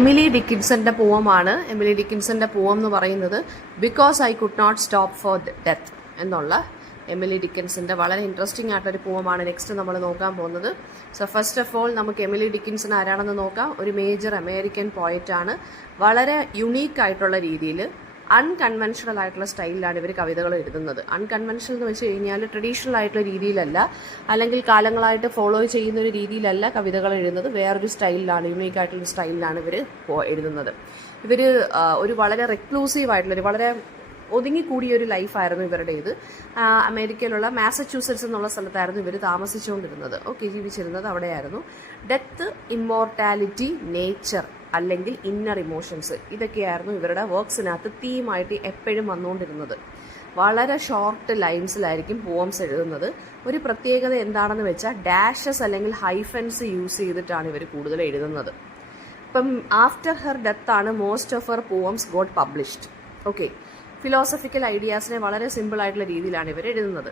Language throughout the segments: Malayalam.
എമിലി ഡിക്കിൻസന്റെ പോവമാണ്. എമിലി ഡിക്കിൻസന്റെ പോവം എന്ന് പറയുന്നത് because I could not stop for death എന്നുള്ള എമിലി ഡിക്കിൻസന്റെ വളരെ ഇൻട്രസ്റ്റിംഗ് ആയിട്ടൊരു പോവമാണ് നെക്സ്റ്റ് നമ്മൾ നോക്കാൻ പോകുന്നത്. സോ ഫസ്റ്റ് ഓഫ് ഓൾ നമുക്ക് എമിലി ഡിക്കിൻസൺ ആരാണെന്ന് നോക്കാം. ഒരു മേജർ അമേരിക്കൻ പോയറ്റാണ്. വളരെ യുണീക്ക് ആയിട്ടുള്ള രീതിയിൽ അൺകൺവെൻഷണൽ ആയിട്ടുള്ള സ്റ്റൈലിലാണ് ഇവർ കവിതകൾ എഴുതുന്നത്. അൺകൺവെൻഷണൽ എന്ന് വെച്ച് കഴിഞ്ഞാൽ ട്രഡീഷണൽ ആയിട്ടുള്ള രീതിയിലല്ല, അല്ലെങ്കിൽ കാലങ്ങളായിട്ട് ഫോളോ ചെയ്യുന്ന ഒരു രീതിയിലല്ല കവിതകൾ എഴുതുന്നത്. വേറൊരു സ്റ്റൈലിലാണ്, യുണീക്ക് ആയിട്ടുള്ള സ്റ്റൈലിലാണ് ഇവർ എഴുതുന്നത്. ഇവർ ഒരു വളരെ റെക്ലൂസീവ് ആയിട്ടുള്ളൊരു വളരെ ഒതുങ്ങിക്കൂടിയ ഒരു ലൈഫായിരുന്നു ഇവരുടേത്. അമേരിക്കയിലുള്ള മാസച്യൂസെറ്റ്സ് എന്നുള്ള സ്ഥലത്തായിരുന്നു ഇവർ താമസിച്ചുകൊണ്ടിരുന്നത്. ജീവിച്ചിരുന്നത് അവിടെയായിരുന്നു. ഡെത്ത്, ഇമ്മോർട്ടാലിറ്റി, നേച്ചർ അല്ലെങ്കിൽ ഇന്നർ ഇമോഷൻസ്, ഇതൊക്കെയായിരുന്നു ഇവരുടെ വർക്ക്സിനകത്ത് തീമായിട്ട് എപ്പോഴും വന്നുകൊണ്ടിരുന്നത്. വളരെ ഷോർട്ട് ലൈൻസിലായിരിക്കും പോംസ് എഴുതുന്നത്. ഒരു പ്രത്യേകത എന്താണെന്ന് വെച്ചാൽ ഡാഷസ് അല്ലെങ്കിൽ ഹൈഫൻസ് യൂസ് ചെയ്തിട്ടാണ് ഇവർ കൂടുതൽ എഴുതുന്നത്. ഇപ്പം ആഫ്റ്റർ ഹെർ ഡെത്ത് ആണ് most of her poems got published. Philosophical ഐഡിയാസിനെ വളരെ സിമ്പിൾ ആയിട്ടുള്ള രീതിയിലാണ് ഇവർ എഴുതുന്നത്.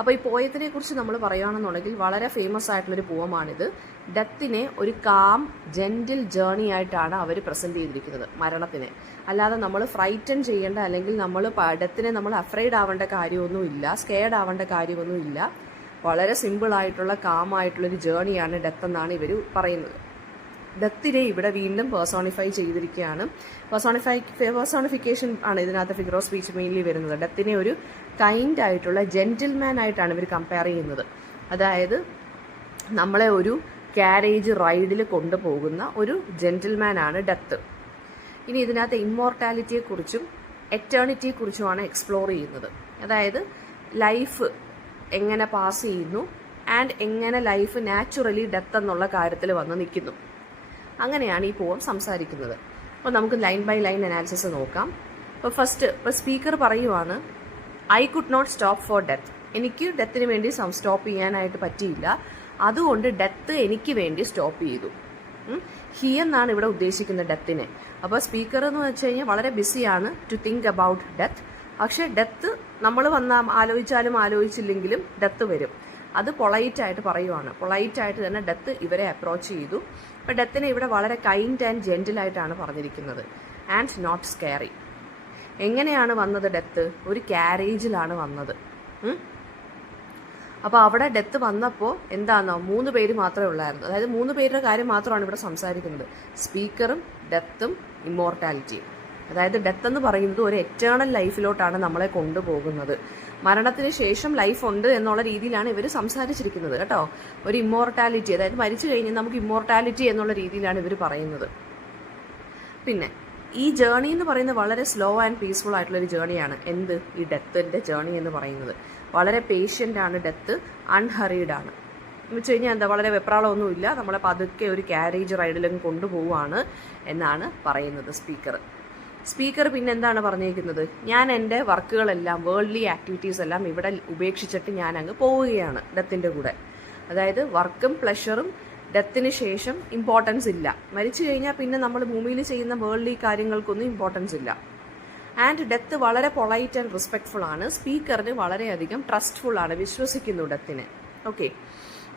അപ്പോൾ ഈ പോയത്തിനെ കുറിച്ച് നമ്മൾ പറയുകയാണെന്നുണ്ടെങ്കിൽ വളരെ ഫേമസ് ആയിട്ടുള്ളൊരു പോവമാണിത്. ഡെത്തിനെ ഒരു കാം ജെന്റിൽ ജേർണി ആയിട്ടാണ് അവർ പ്രസന്റ് ചെയ്തിരിക്കുന്നത്, മരണത്തിനെ. അല്ലാതെ നമ്മൾ ഫ്രൈറ്റൻ ചെയ്യേണ്ട അല്ലെങ്കിൽ നമ്മൾ ഡെത്തിനെ നമ്മൾ അഫ്രൈഡ് ആവേണ്ട കാര്യമൊന്നുമില്ല, സ്കെയർഡ് ആവേണ്ട കാര്യമൊന്നുമില്ല. വളരെ സിമ്പിൾ ആയിട്ടുള്ള കാം ആയിട്ടുള്ളൊരു ജേർണിയാണ് ഡെത്ത് എന്നാണ് ഇവർ പറയുന്നത്. ഡെത്തിനെ ഇവിടെ വീണ്ടും പേഴ്സോണിഫൈ ചെയ്തിരിക്കുകയാണ്. പേഴ്സോണിഫിക്കേഷൻ ആണ് ഇതിനകത്ത് ഫിഗർ ഓഫ് സ്പീച്ച് മെയിൻലി വരുന്നത്. ഡെത്തിനെ ഒരു കൈൻഡ് ആയിട്ടുള്ള ജെന്റിൽമാൻ ആയിട്ടാണ് ഇവർ കമ്പയർ ചെയ്യുന്നത്. അതായത് നമ്മളെ ഒരു ക്യാരേജ് റൈഡിൽ കൊണ്ടുപോകുന്ന ഒരു ജെന്റിൽമാൻ ആണ് ഡെത്ത്. ഇനി ഇതിനകത്ത് ഇമ്മോർട്ടാലിറ്റിയെക്കുറിച്ചും എറ്റേണിറ്റിയെക്കുറിച്ചുമാണ് എക്സ്പ്ലോർ ചെയ്യുന്നത്. അതായത് ലൈഫ് എങ്ങനെ പാസ് ചെയ്യുന്നു ആൻഡ് എങ്ങനെ ലൈഫ് നാച്ചുറലി ഡെത്ത് എന്നുള്ള കാര്യത്തിൽ വന്ന് നിൽക്കുന്നു. അങ്ങനെയാണ് ഈ പോം സംസാരിക്കുന്നത്. അപ്പോൾ നമുക്ക് ലൈൻ ബൈ ലൈൻ അനാലിസിസ് നോക്കാം. അപ്പോൾ ഫസ്റ്റ് സ്പീക്കർ പറയുവാണ്, I could not stop for death. എനിക്ക് ഡെത്തിന് വേണ്ടി സ്റ്റോപ്പ് ചെയ്യാനായിട്ട് പറ്റിയില്ല, അതുകൊണ്ട് ഡെത്ത് എനിക്ക് വേണ്ടി സ്റ്റോപ്പ് ചെയ്തു. ഹി എന്നാണ് ഇവിടെ ഉദ്ദേശിക്കുന്നത് ഡെത്തിനെ. അപ്പോൾ സ്പീക്കർ എന്ന് വെച്ച് കഴിഞ്ഞാൽ വളരെ ബിസിയാണ് ടു തിങ്ക് അബൌട്ട് ഡെത്ത്. പക്ഷേ ഡെത്ത് നമ്മൾ ആലോചിച്ചാലും ആലോചിച്ചില്ലെങ്കിലും ഡെത്ത് വരും. അത് പൊളൈറ്റായിട്ട് പറയുവാണ്. പൊളൈറ്റായിട്ട് തന്നെ ഡെത്ത് ഇവരെ അപ്രോച്ച് ചെയ്തു. അപ്പോൾ ഡെത്തിനെ ഇവിടെ വളരെ കൈൻഡ് ആൻഡ് ജെന്റിലായിട്ടാണ് പറഞ്ഞിരിക്കുന്നത്. And not scary. എങ്ങനെയാണ് വന്നത് ഡെത്ത്? ഒരു ക്യാരേജിലാണ് വന്നത്. അപ്പോൾ അവിടെ ഡെത്ത് വന്നപ്പോൾ എന്താണെന്നോ 3 പേര് മാത്രമേ ഉള്ളായിരുന്നു. അതായത് 3 പേരുടെ കാര്യം മാത്രമാണ് ഇവിടെ സംസാരിക്കുന്നത്. സ്പീക്കറും ഡെത്തും ഇമ്മോർട്ടാലിറ്റിയും. അതായത് ഡെത്ത് എന്ന് പറയുന്നത് ഒരു എറ്റേണൽ ലൈഫിലോട്ടാണ് നമ്മളെ കൊണ്ടുപോകുന്നത്. മരണത്തിന് ശേഷം ലൈഫ് ഉണ്ട് എന്നുള്ള രീതിയിലാണ് ഇവർ സംസാരിച്ചിരിക്കുന്നത് കേട്ടോ. ഒരു ഇമ്മോർട്ടാലിറ്റി, അതായത് മരിച്ചു കഴിഞ്ഞാൽ നമുക്ക് ഇമ്മോർട്ടാലിറ്റി എന്നുള്ള രീതിയിലാണ് ഇവർ പറയുന്നത്. പിന്നെ ഈ ജേർണി എന്ന് പറയുന്നത് വളരെ സ്ലോ ആൻഡ് പീസ്ഫുൾ ആയിട്ടുള്ളൊരു ജേർണിയാണ്. ഈ ഡെത്തിൻ്റെ ജേർണി എന്ന് പറയുന്നത് വളരെ പേഷ്യൻ്റ് ആണ്. ഡെത്ത് അൺഹറീഡ് ആണ് എന്ന് വെച്ച് കഴിഞ്ഞാൽ വളരെ വെപ്രാളമൊന്നുമില്ല, നമ്മളെ പതുക്കെ ഒരു ക്യാരേജ് റൈഡിലും കൊണ്ടുപോവുകയാണ് എന്നാണ് പറയുന്നത് സ്പീക്കർ. പിന്നെ എന്താണ് പറഞ്ഞിരിക്കുന്നത്? ഞാൻ എൻ്റെ വർക്കുകളെല്ലാം, വേൾഡ്ലി ആക്ടിവിറ്റീസ് എല്ലാം ഇവിടെ ഉപേക്ഷിച്ചിട്ട് ഞാൻ അങ്ങ് പോവുകയാണ് ഡെത്തിൻ്റെ കൂടെ. അതായത് വർക്കും പ്ലഷറും ഡെത്തിന് ശേഷം ഇമ്പോർട്ടൻസ് ഇല്ല. മരിച്ചു കഴിഞ്ഞാൽ പിന്നെ നമ്മൾ ഭൂമിയിൽ ചെയ്യുന്ന വേൾഡ്ലി കാര്യങ്ങൾക്കൊന്നും ഇമ്പോർട്ടൻസ് ഇല്ല. ആൻഡ് ഡെത്ത് വളരെ പൊളൈറ്റ് ആൻഡ് റെസ്പെക്ട്ഫുൾ ആണ്. സ്പീക്കറിന് വളരെയധികം ട്രസ്റ്റ്ഫുൾ ആണ്, വിശ്വസിക്കുന്നു ഡെത്തിനെ.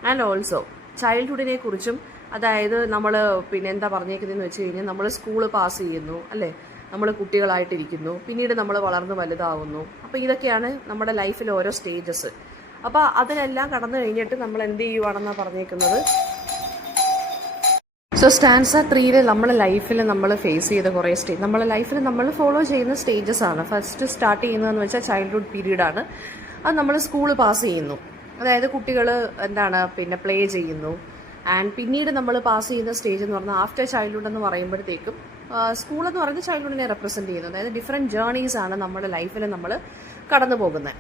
ആൻഡ് ഓൾസോ ചൈൽഡ്ഹുഡിനെ കുറിച്ചും, അതായത് നമ്മൾ പിന്നെ എന്താ പറഞ്ഞേക്കുന്നതെന്ന് വെച്ച് കഴിഞ്ഞാൽ നമ്മൾ സ്കൂള് പാസ് ചെയ്യുന്നു അല്ലേ, നമ്മൾ കുട്ടികളായിട്ടിരിക്കുന്നു, പിന്നീട് നമ്മൾ വളർന്ന് വലുതാവുന്നു. അപ്പോൾ ഇതൊക്കെയാണ് നമ്മുടെ ലൈഫിലെ ഓരോ സ്റ്റേജസ്. അപ്പോൾ അതിനെല്ലാം കടന്നു കഴിഞ്ഞിട്ട് നമ്മൾ എന്ത് ചെയ്യുവാണെന്നാണ് പറഞ്ഞേക്കുന്നത്. സോ സ്റ്റാൻസ 3 നമ്മുടെ ലൈഫിൽ നമ്മൾ ഫേസ് ചെയ്ത കുറേ നമ്മുടെ ലൈഫിൽ നമ്മൾ ഫോളോ ചെയ്യുന്ന സ്റ്റേജസ് ആണ്. ഫസ്റ്റ് സ്റ്റാർട്ട് ചെയ്യുന്നതെന്ന് വെച്ചാൽ ചൈൽഡ്ഹുഡ് പീരീഡാണ്. അത് നമ്മൾ സ്കൂള് പാസ് ചെയ്യുന്നു, അതായത് കുട്ടികൾ പിന്നെ പ്ലേ ചെയ്യുന്നു. ആൻഡ് പിന്നീട് നമ്മൾ പാസ് ചെയ്യുന്ന സ്റ്റേജ് എന്ന് പറഞ്ഞാൽ ആഫ്റ്റർ ചൈൽഡ്ഹുഡ് എന്ന് പറയുമ്പോഴത്തേക്കും സ്കൂൾ എന്ന് പറയുന്നത് ചൈൽഡ്ഹുഡിനെ റെപ്രസെൻറ്റ് ചെയ്യുന്നു. അതായത് ഡിഫറെൻറ്റ് ജേർണീസ് ആണ് നമ്മുടെ ലൈഫിൽ നമ്മൾ കടന്നു പോകുന്നത്.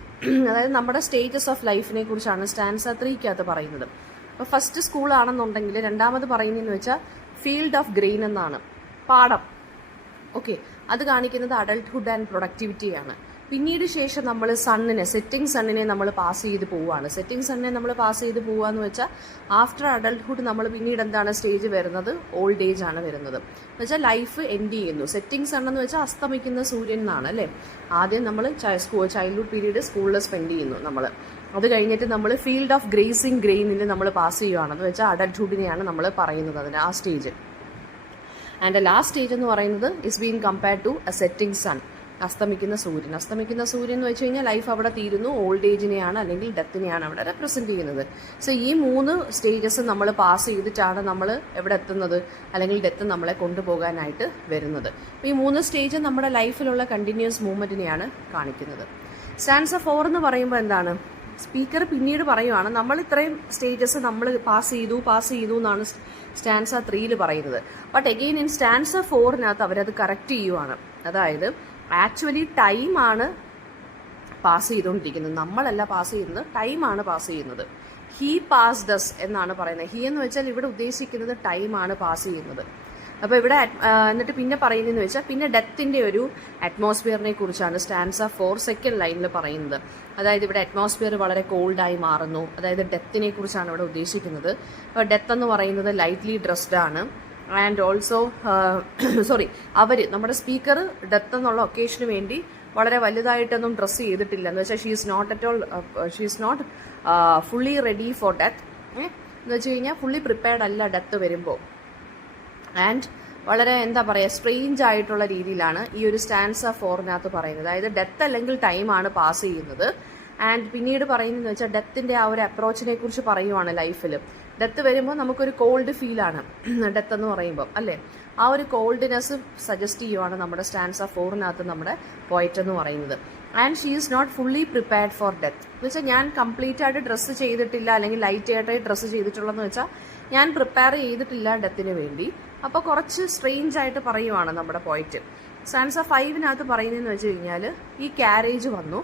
അതായത് നമ്മുടെ സ്റ്റേജസ് ഓഫ് ലൈഫിനെ കുറിച്ചാണ് സ്റ്റാൻസ 3 പറയുന്നത്. അപ്പോൾ ഫസ്റ്റ് സ്കൂളാണെന്നുണ്ടെങ്കിൽ രണ്ടാമത് പറയുന്നതെന്ന് വെച്ചാൽ ഫീൽഡ് ഓഫ് ഗ്രെയിൻ എന്നാണ്, പാടം. അത് കാണിക്കുന്നത് അഡൾട്ട്ഹുഡ് ആൻഡ് പ്രൊഡക്ടിവിറ്റിയാണ്. പിന്നീട് ശേഷം നമ്മൾ സെറ്റിംഗ് സണ്ണിനെ നമ്മൾ പാസ് ചെയ്ത് പോവുകയാണ്. സെറ്റിംഗ് സണ്ണിനെ നമ്മൾ പാസ് ചെയ്ത് പോവുക എന്ന് വെച്ചാൽ ആഫ്റ്റർ അഡൾട്ട്ഹുഡ് നമ്മൾ പിന്നീട് എന്താണ് സ്റ്റേജ് വരുന്നത്? ഓൾഡ് ഏജ് ആണ് വരുന്നത്. എന്ന് വെച്ചാൽ ലൈഫ് എൻഡ് ചെയ്യുന്നു. സെറ്റിംഗ് സൺ എന്ന് വെച്ചാൽ അസ്തമിക്കുന്ന സൂര്യൻ എന്നാണ് അല്ലേ. ആദ്യം നമ്മൾ ചൈൽഡ്ഹുഡ് പീരീഡ് സ്കൂളിൽ സ്പെൻഡ് ചെയ്യുന്നു നമ്മൾ. അത് കഴിഞ്ഞിട്ട് നമ്മൾ ഫീൽഡ് ഓഫ് ഗ്രേസിംഗ് ഗ്രെയിനിൽ നമ്മൾ പാസ് ചെയ്യുകയാണെന്ന് വെച്ചാൽ അഡൾട്ട്ഹുഡിനെയാണ് നമ്മൾ പറയുന്നത് അതിന് ആ സ്റ്റേജ്. ആൻഡ് ലാസ്റ്റ് സ്റ്റേജ് എന്ന് പറയുന്നത് is being compared to a setting sun, അസ്തമിക്കുന്ന സൂര്യൻ എന്ന് വെച്ച് കഴിഞ്ഞാൽ ലൈഫ് അവിടെ തീരുന്നു, ഓൾഡ് ഏജിനെയാണ് അല്ലെങ്കിൽ ഡെത്തിനെയാണ് അവിടെ റെപ്രസെൻറ്റ് ചെയ്യുന്നത്. സോ ഈ 3 സ്റ്റേജസ് നമ്മൾ പാസ് ചെയ്തിട്ടാണ് നമ്മൾ എവിടെ എത്തുന്നത്, അല്ലെങ്കിൽ ഡെത്ത് നമ്മളെ കൊണ്ടുപോകാനായിട്ട് വരുന്നത്. അപ്പോൾ ഈ 3 സ്റ്റേജ് നമ്മുടെ ലൈഫിലുള്ള കണ്ടിന്യൂസ് മൂവ്മെൻറ്റിനെയാണ് കാണിക്കുന്നത്. സ്റ്റാൻസ 4 എന്ന് പറയുമ്പോൾ എന്താണ്, സ്പീക്കർ പിന്നീട് പറയുവാണ് നമ്മൾ ഇത്രയും സ്റ്റേജസ് നമ്മൾ പാസ് ചെയ്തു എന്നാണ് സ്റ്റാൻസ 3 പറയുന്നത്. ബട്ട് എഗെയിൻ ഇൻ സ്റ്റാൻസ 4 അവരത് കറക്റ്റ് ചെയ്യുവാണ്. അതായത് ആക്ച്വലി ടൈമാണ് പാസ് ചെയ്തുകൊണ്ടിരിക്കുന്നത്, നമ്മളല്ല പാസ് ചെയ്യുന്നത്, ടൈമാണ് പാസ് ചെയ്യുന്നത്. ഹീ പാസ്ഡ് അസ് എന്നാണ് പറയുന്നത്. ഹീ എന്ന് വെച്ചാൽ ഇവിടെ ഉദ്ദേശിക്കുന്നത് ടൈമാണ് പാസ് ചെയ്യുന്നത്. അപ്പോൾ ഇവിടെ എന്നിട്ട് പിന്നെ പറയുന്നതെന്ന് വെച്ചാൽ പിന്നെ ഡെത്തിൻ്റെ ഒരു അറ്റ്മോസ്ഫിയറിനെ കുറിച്ചാണ് സ്റ്റാൻസ 4 സെക്കൻഡ് ലൈനിൽ പറയുന്നത്. അതായത് ഇവിടെ അറ്റ്മോസ്ഫിയർ വളരെ കോൾഡായി മാറുന്നു, അതായത് ഡെത്തിനെ കുറിച്ചാണ് ഇവിടെ ഉദ്ദേശിക്കുന്നത്. അപ്പോൾ ഡെത്ത് എന്ന് പറയുന്നത് ലൈറ്റ്ലി ഡ്രസ്ഡ് ആണ്. ആൻഡ് ഓൾസോ നമ്മുടെ സ്പീക്കർ ഡെത്ത് എന്നുള്ള ഒക്കേഷന് വേണ്ടി വളരെ വലുതായിട്ടൊന്നും ഡ്രസ്സ് ചെയ്തിട്ടില്ല. എന്ന് വെച്ചാൽ she is not fully ready for death. എന്ന് വെച്ച് കഴിഞ്ഞാൽ ഫുള്ളി പ്രിപ്പയർഡ് അല്ല ഡെത്ത് വരുമ്പോൾ. ആൻഡ് വളരെ എന്താ പറയുക, സ്ട്രെയിഞ്ച് ആയിട്ടുള്ള രീതിയിലാണ് ഈ ഒരു സ്റ്റാൻസ 4 പറയുന്നത്. അതായത് ഡെത്ത് അല്ലെങ്കിൽ ടൈമാണ് പാസ് ചെയ്യുന്നത്. ആൻഡ് പിന്നീട് പറയുന്നതെന്ന് വെച്ചാൽ ഡെത്തിൻ്റെ ആ ഒരു അപ്രോച്ചിനെ കുറിച്ച് പറയുവാണ്. ലൈഫിൽ ഡെത്ത് വരുമ്പോൾ നമുക്കൊരു കോൾഡ് ഫീലാണ് ഡെത്ത് എന്ന് പറയുമ്പോൾ, അല്ലേ? ആ ഒരു കോൾഡ്നെസ് സജസ്റ്റ് ചെയ്യുവാണ് നമ്മുടെ സ്റ്റാൻസ 4 നമ്മുടെ പോയിറ്റ് എന്ന് പറയുന്നത്. And she is not fully prepared for death എന്ന് വെച്ചാൽ ഞാൻ കംപ്ലീറ്റ് ആയിട്ട് ഡ്രസ്സ് ചെയ്തിട്ടില്ല, അല്ലെങ്കിൽ ലൈറ്റ് ആയിട്ടായി ഡ്രസ്സ് ചെയ്തിട്ടുള്ളതെന്ന് വെച്ചാൽ ഞാൻ പ്രിപ്പയർ ചെയ്തിട്ടില്ല ഡെത്തിന് വേണ്ടി. അപ്പോൾ കുറച്ച് സ്ട്രെയിഞ്ച് ആയിട്ട് പറയുവാണ് നമ്മുടെ പോയിറ്റ്. സ്റ്റാൻസ 5 പറയുന്നതെന്ന് വെച്ച് കഴിഞ്ഞാൽ ഈ ക്യാരേജ് വന്നു,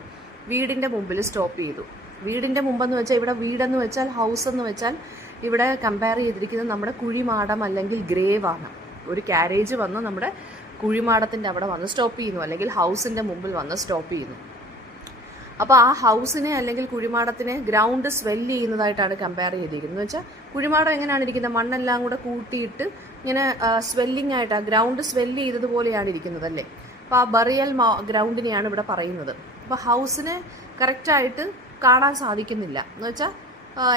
വീടിൻ്റെ മുമ്പിൽ സ്റ്റോപ്പ് ചെയ്തു. വീടിൻ്റെ മുമ്പെന്ന് വെച്ചാൽ ഇവിടെ വീടെന്ന് വെച്ചാൽ ഹൗസ് എന്ന് വെച്ചാൽ ഇവിടെ കമ്പയർ ചെയ്തിരിക്കുന്നത് നമ്മുടെ കുഴിമാടം അല്ലെങ്കിൽ ഗ്രേവ് ആണ്. ഒരു ക്യാരേജ് വന്ന് നമ്മുടെ കുഴിമാടത്തിൻ്റെ അവിടെ വന്ന് സ്റ്റോപ്പ് ചെയ്യുന്നു, അല്ലെങ്കിൽ ഹൗസിൻ്റെ മുമ്പിൽ വന്ന് സ്റ്റോപ്പ് ചെയ്യുന്നു. അപ്പോൾ ആ ഹൗസിനെ അല്ലെങ്കിൽ കുഴിമാടത്തിനെ ഗ്രൗണ്ട് സ്വെല്ല് ചെയ്യുന്നതായിട്ടാണ് കമ്പയർ ചെയ്തിരിക്കുന്നത്. എന്ന് വെച്ചാൽ കുഴിമാടം എങ്ങനെയാണ് ഇരിക്കുന്നത്, മണ്ണെല്ലാം കൂടെ കൂട്ടിയിട്ട് ഇങ്ങനെ സ്വെല്ലിംഗ് ആയിട്ട് ആ ഗ്രൗണ്ട് സ്വെല്ല് ചെയ്തതുപോലെയാണ് ഇരിക്കുന്നത്, അല്ലേ? അപ്പോൾ ആ ബറിയൽ ഗ്രൗണ്ടിനെയാണ് ഇവിടെ പറയുന്നത്. അപ്പോൾ ഹൗസിനെ കറക്റ്റായിട്ട് കാണാൻ സാധിക്കുന്നില്ല. എന്ന് വെച്ചാൽ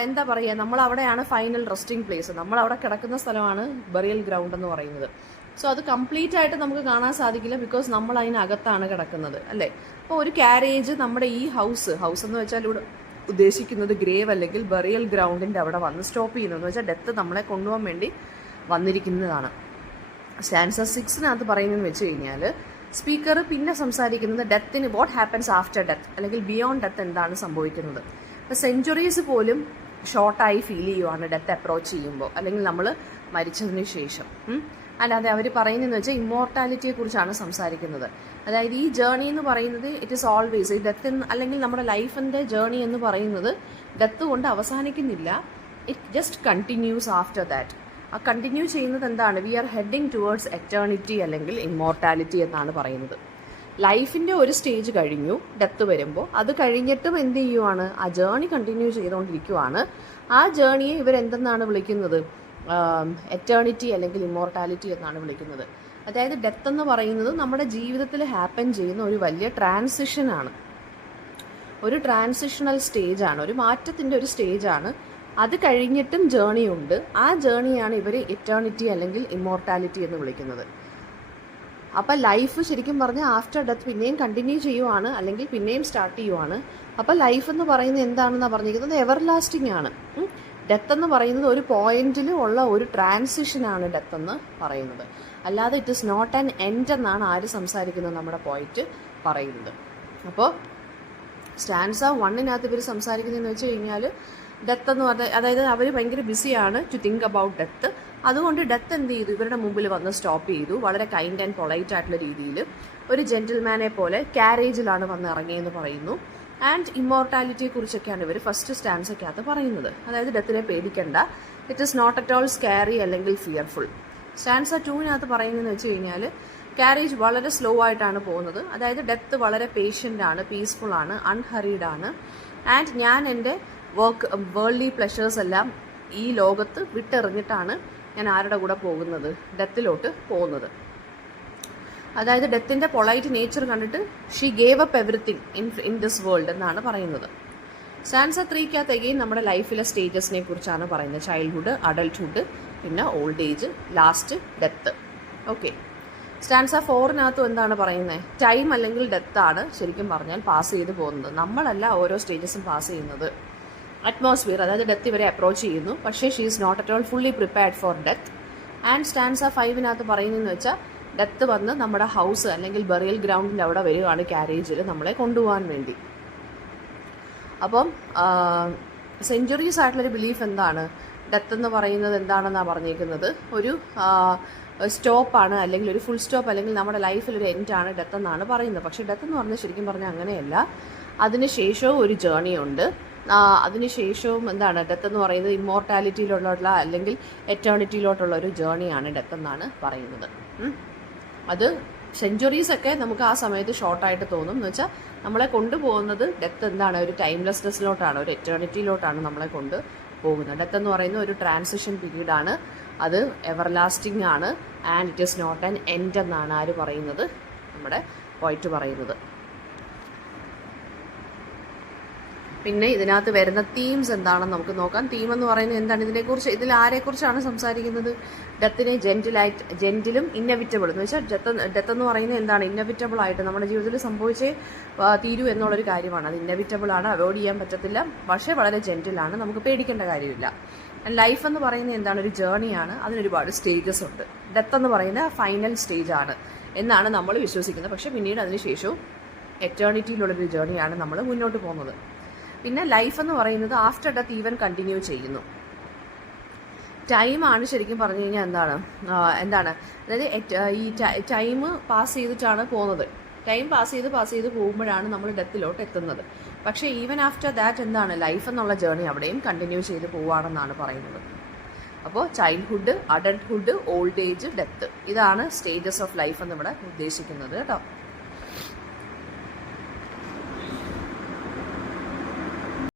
എന്താ പറയുക, നമ്മളവിടെയാണ് ഫൈനൽ റെസ്റ്റിംഗ് പ്ലേസ്, നമ്മളവിടെ കിടക്കുന്ന സ്ഥലമാണ് ബറിയൽ ഗ്രൗണ്ട് എന്ന് പറയുന്നത്. സോ അത് കംപ്ലീറ്റ് ആയിട്ട് നമുക്ക് കാണാൻ സാധിക്കില്ല, ബിക്കോസ് നമ്മൾ അതിനകത്താണ് കിടക്കുന്നത്, അല്ലേ? അപ്പോൾ ഒരു ക്യാരേജ് നമ്മുടെ ഈ ഹൗസ് എന്ന് വെച്ചാൽ ഇവിടെ ഉദ്ദേശിക്കുന്നത് ഗ്രേവ് അല്ലെങ്കിൽ ബറിയൽ ഗ്രൗണ്ടിൻ്റെ അവിടെ വന്ന് സ്റ്റോപ്പ് ചെയ്യുന്നു. എന്ന് വെച്ചാൽ ഡെത്ത് നമ്മളെ കൊണ്ടുപോകാൻ വേണ്ടി വന്നിരിക്കുന്നതാണ്. സ്റ്റാൻസ 6 പറയുന്നതെന്ന് വെച്ച് കഴിഞ്ഞാൽ സ്പീക്കർ പിന്നെ സംസാരിക്കുന്നത് ഡെത്തിന്, വാട്ട് ഹാപ്പൻസ് ആഫ്റ്റർ ഡെത്ത് അല്ലെങ്കിൽ ബിയോണ്ട് ഡെത്ത് എന്താണ് സംഭവിക്കുന്നത്. അപ്പോൾ സെഞ്ച്വറീസ് പോലും ഷോർട്ടായി ഫീൽ ചെയ്യുവാണ് ഡെത്ത് അപ്രോച്ച് ചെയ്യുമ്പോൾ, അല്ലെങ്കിൽ നമ്മൾ മരിച്ചതിന് ശേഷം. അല്ലാതെ അവർ പറയുന്നതെന്ന് വെച്ചാൽ ഇമ്മോർട്ടാലിറ്റിയെ കുറിച്ചാണ് സംസാരിക്കുന്നത്. അതായത് ഈ ജേർണി എന്ന് പറയുന്നത് ഇറ്റ് ഈസ് ഓൾവേസ്, ഈ ഡെത്ത് അല്ലെങ്കിൽ നമ്മുടെ ലൈഫിൻ്റെ ജേർണി എന്ന് പറയുന്നത് ഡെത്ത് കൊണ്ട് അവസാനിക്കുന്നില്ല, it just continues after that. ആ കണ്ടിന്യൂ ചെയ്യുന്നത് എന്താണ്, we are heading towards eternity അല്ലെങ്കിൽ ഇമ്മോർട്ടാലിറ്റി എന്നാണ് പറയുന്നത്. ലൈഫിൻ്റെ ഒരു സ്റ്റേജ് കഴിഞ്ഞു, ഡെത്ത് വരുമ്പോൾ അത് കഴിഞ്ഞിട്ടും എന്ത് ചെയ്യുവാണ്, ആ ജേർണി കണ്ടിന്യൂ ചെയ്തുകൊണ്ടിരിക്കുവാണ്. ആ ജേർണിയെ ഇവരെന്തെന്നാണ് വിളിക്കുന്നത്, എറ്റേണിറ്റി അല്ലെങ്കിൽ ഇമ്മോർട്ടാലിറ്റി എന്നാണ് വിളിക്കുന്നത്. അതായത് ഡെത്ത് എന്ന് പറയുന്നത് നമ്മുടെ ജീവിതത്തിൽ ഹാപ്പൻ ചെയ്യുന്ന ഒരു വലിയ ട്രാൻസിഷനാണ്, ഒരു ട്രാൻസിഷണൽ സ്റ്റേജാണ്, ഒരു മാറ്റത്തിൻ്റെ ഒരു സ്റ്റേജാണ്. അത് കഴിഞ്ഞിട്ടും ജേർണി ഉണ്ട്. ആ ജേർണിയാണ് ഇവർ എറ്റേണിറ്റി അല്ലെങ്കിൽ ഇമ്മോർട്ടാലിറ്റി എന്ന് വിളിക്കുന്നത്. അപ്പോൾ ലൈഫ് ശരിക്കും പറഞ്ഞാൽ ആഫ്റ്റർ ഡെത്ത് പിന്നെയും കണ്ടിന്യൂ ചെയ്യുവാണ്, അല്ലെങ്കിൽ പിന്നെയും സ്റ്റാർട്ട് ചെയ്യുവാണ്. അപ്പോൾ ലൈഫ് എന്ന് പറയുന്നത് എന്താണെന്നാണ് പറഞ്ഞിരിക്കുന്നത്, എവർ ലാസ്റ്റിംഗ് ആണ്. ഡെത്ത് എന്ന് പറയുന്നത് ഒരു പോയിന്റിൽ ഉള്ള ഒരു ട്രാൻസിഷനാണ് ഡെത്ത് എന്ന് പറയുന്നത്. അല്ലാതെ it is not an end എന്നാണ് ആര് സംസാരിക്കുന്നത്, നമ്മുടെ പോയിന്റ് പറയുന്നത്. അപ്പോൾ സ്റ്റാൻസ 1 ഇവർ സംസാരിക്കുന്നതെന്ന് വെച്ച് കഴിഞ്ഞാൽ ഡെത്ത് എന്ന് പറഞ്ഞാൽ, അതായത് അവർ ഭയങ്കര ബിസിയാണ് ടു തിങ്ക് അബൌട്ട് ഡെത്ത്. അതുകൊണ്ട് ഡെത്ത് എന്ത് ചെയ്തു, ഇവരുടെ മുമ്പിൽ വന്ന് സ്റ്റോപ്പ് ചെയ്തു. വളരെ കൈൻഡ് ആൻഡ് പൊളൈറ്റ് ആയിട്ടുള്ള രീതിയിൽ ഒരു ജെന്റിൽമാനെ പോലെ ക്യാരേജിലാണ് വന്ന് ഇറങ്ങിയെന്ന് പറയുന്നു. ആൻഡ് ഇമ്മോർട്ടാലിറ്റിയെ കുറിച്ചൊക്കെയാണ് ഇവർ ഫസ്റ്റ് സ്റ്റാൻസയ്ക്കകത്ത് പറയുന്നത്. അതായത് ഡെത്തിനെ പേടിക്കണ്ട, it is not at all scary അല്ലെങ്കിൽ ഫിയർഫുൾ. സ്റ്റാൻസ 2 പറയുന്നതെന്ന് വെച്ച് കഴിഞ്ഞാൽ ക്യാരേജ് വളരെ സ്ലോ ആയിട്ടാണ് പോകുന്നത്. അതായത് ഡെത്ത് വളരെ പേഷ്യൻ്റ് ആണ്, പീസ്ഫുൾ ആണ്, അൺഹറീഡ് ആണ്. ആൻഡ് ഞാൻ എൻ്റെ വേൾഡ്ലി പ്ലഷേഴ്സ് എല്ലാം ഈ ലോകത്ത് വിട്ടെറിഞ്ഞിട്ടാണ് ഞാൻ ആരുടെ കൂടെ പോകുന്നത്, ഡെത്തിലോട്ട് പോകുന്നത്. അതായത് ഡെത്തിൻ്റെ പൊളൈറ്റ് നേച്ചർ കണ്ടിട്ട് she gave up everything in this world എന്നാണ് പറയുന്നത്. സ്റ്റാൻസ 3 അഗെയിൻ നമ്മുടെ ലൈഫിലെ സ്റ്റേജസിനെ കുറിച്ചാണ് പറയുന്നത്. ചൈൽഡ്ഹുഡ്, അഡൾട്ട്ഹുഡ്, പിന്നെ old age, last death. Okay, stanza 4-നകത്തും എന്താണ് പറയുന്നത്? ടൈം അല്ലെങ്കിൽ ഡെത്ത് ആണ് ശരിക്കും പറഞ്ഞാൽ പാസ് ചെയ്ത് പോകുന്നത്. നമ്മളല്ല ഓരോ സ്റ്റേജസും പാസ് ചെയ്യുന്നത്. അറ്റ്മോസ്ഫിയർ, അതായത് ഡെത്ത് ഇവരെ അപ്രോച്ച് ചെയ്യുന്നു, പക്ഷേ she is not at all fully prepared for death. And stanza 5-നകത്ത് പറയുന്നതെന്ന് വെച്ചാൽ ഡെത്ത് വന്ന് നമ്മുടെ ഹൗസ് അല്ലെങ്കിൽ ബറിയൽ ഗ്രൗണ്ടിൻ്റെ അവിടെ വരികയാണ് ക്യാരേജിൽ നമ്മളെ കൊണ്ടുപോകാൻ വേണ്ടി. അപ്പം സെഞ്ചുറീസ് ആയിട്ടുള്ളൊരു ബിലീഫ് എന്താണ്? ഡെത്ത് എന്ന് പറയുന്നത് എന്താണെന്നാണ് പറഞ്ഞേക്കുന്നത്? ഒരു സ്റ്റോപ്പാണ്, അല്ലെങ്കിൽ ഒരു ഫുൾ സ്റ്റോപ്പ്, അല്ലെങ്കിൽ നമ്മുടെ ലൈഫിലൊരു എൻഡാണ് ഡെത്ത് എന്നാണ് പറയുന്നത്. പക്ഷേ ഡെത്ത് എന്ന് പറഞ്ഞാൽ ശരിക്കും പറഞ്ഞാൽ അങ്ങനെയല്ല. അതിനുശേഷവും ഒരു ജേർണി ഉണ്ട്. അതിനുശേഷവും എന്താണ് ഡെത്ത് എന്ന് പറയുന്നത്? ഇമ്മോർട്ടാലിറ്റിയിലുള്ള അല്ലെങ്കിൽ എറ്റേണിറ്റിയിലോട്ടുള്ള ഒരു ജേർണിയാണ് ഡെത്ത് എന്നാണ് പറയുന്നത്. അത് സെഞ്ചുറീസൊക്കെ നമുക്ക് ആ സമയത്ത് ഷോർട്ടായിട്ട് തോന്നും. എന്ന് വെച്ചാൽ നമ്മളെ കൊണ്ടുപോകുന്നത് ഡെത്ത് എന്താണ്? ഒരു ടൈംലെസ്നെസ്സിലോട്ടാണ്, ഒരു എറ്റേണിറ്റിയിലോട്ടാണ് നമ്മളെ കൊണ്ട് പോകുന്നത്. ഡെത്ത് എന്ന് പറയുന്നത് ഒരു ട്രാൻസിഷൻ പീരീഡാണ്. അത് എവർലാസ്റ്റിംഗ് ആണ്. And it is not an end എന്നാണ് ആര് പറയുന്നത്? നമ്മുടെ പോയിറ്റ് പറയുന്നത്. പിന്നെ ഇതിനകത്ത് വരുന്ന തീംസ് എന്താണെന്ന് നമുക്ക് നോക്കാം. തീം എന്ന് പറയുന്നത് എന്താണ്? ഇതിൽ ആരെക്കുറിച്ചാണ് സംസാരിക്കുന്നത്? ഡെത്തിനെ ജെന്റിലും ഇന്നവിറ്റബിൾ എന്ന് വെച്ചാൽ ഡെത്ത് എന്ന് പറയുന്നത് എന്താണ്? ഇന്നവിറ്റബിൾ ആയിട്ട് നമ്മുടെ ജീവിതത്തിൽ സംഭവിച്ചേ തീരൂ എന്നുള്ളൊരു കാര്യമാണ്. അത് ഇന്നവിറ്റബിൾ ആണ്, അവോയ്ഡ് ചെയ്യാൻ പറ്റത്തില്ല, പക്ഷേ വളരെ ജെന്റിലാണ്, നമുക്ക് പേടിക്കേണ്ട കാര്യമില്ല. ലൈഫ് എന്ന് പറയുന്നത് എന്താണ്? ഒരു ജേർണിയാണ്, അതിനൊരുപാട് സ്റ്റേജസ് ഉണ്ട്. ഡെത്ത് എന്ന് പറയുന്ന ഫൈനൽ സ്റ്റേജ് ആണ് എന്നാണ് നമ്മൾ വിശ്വസിക്കുന്നത്. പക്ഷേ പിന്നീട് അതിനുശേഷവും എറ്റേണിറ്റിയിലുള്ളൊരു ജേർണിയാണ് നമ്മൾ മുന്നോട്ട് പോകുന്നത്. പിന്നെ ലൈഫ് എന്ന് പറയുന്നത് ആഫ്റ്റർ ഡെത്ത് ഈവൻ കണ്ടിന്യൂ ചെയ്യുന്നു. ടൈമാണ് ശരിക്കും പറഞ്ഞു കഴിഞ്ഞാൽ എന്താണ് അതായത് ഈ ടൈം പാസ് ചെയ്തിട്ടാണ് പോകുന്നത്. ടൈം പാസ് ചെയ്ത് പോകുമ്പോഴാണ് നമ്മൾ ഡെത്തിലോട്ട് എത്തുന്നത്. പക്ഷേ ഈവൻ ആഫ്റ്റർ ദാറ്റ് എന്താണ്? ലൈഫ് എന്നുള്ള ജേർണി അവിടെയും കണ്ടിന്യൂ ചെയ്ത് പോവുകയാണെന്നാണ് പറയുന്നത്. അപ്പോൾ childhood, adulthood, old age, death, ഇതാണ് സ്റ്റേജസ് ഓഫ് ലൈഫ് എന്നിവിടെ ഉദ്ദേശിക്കുന്നത് കേട്ടോ.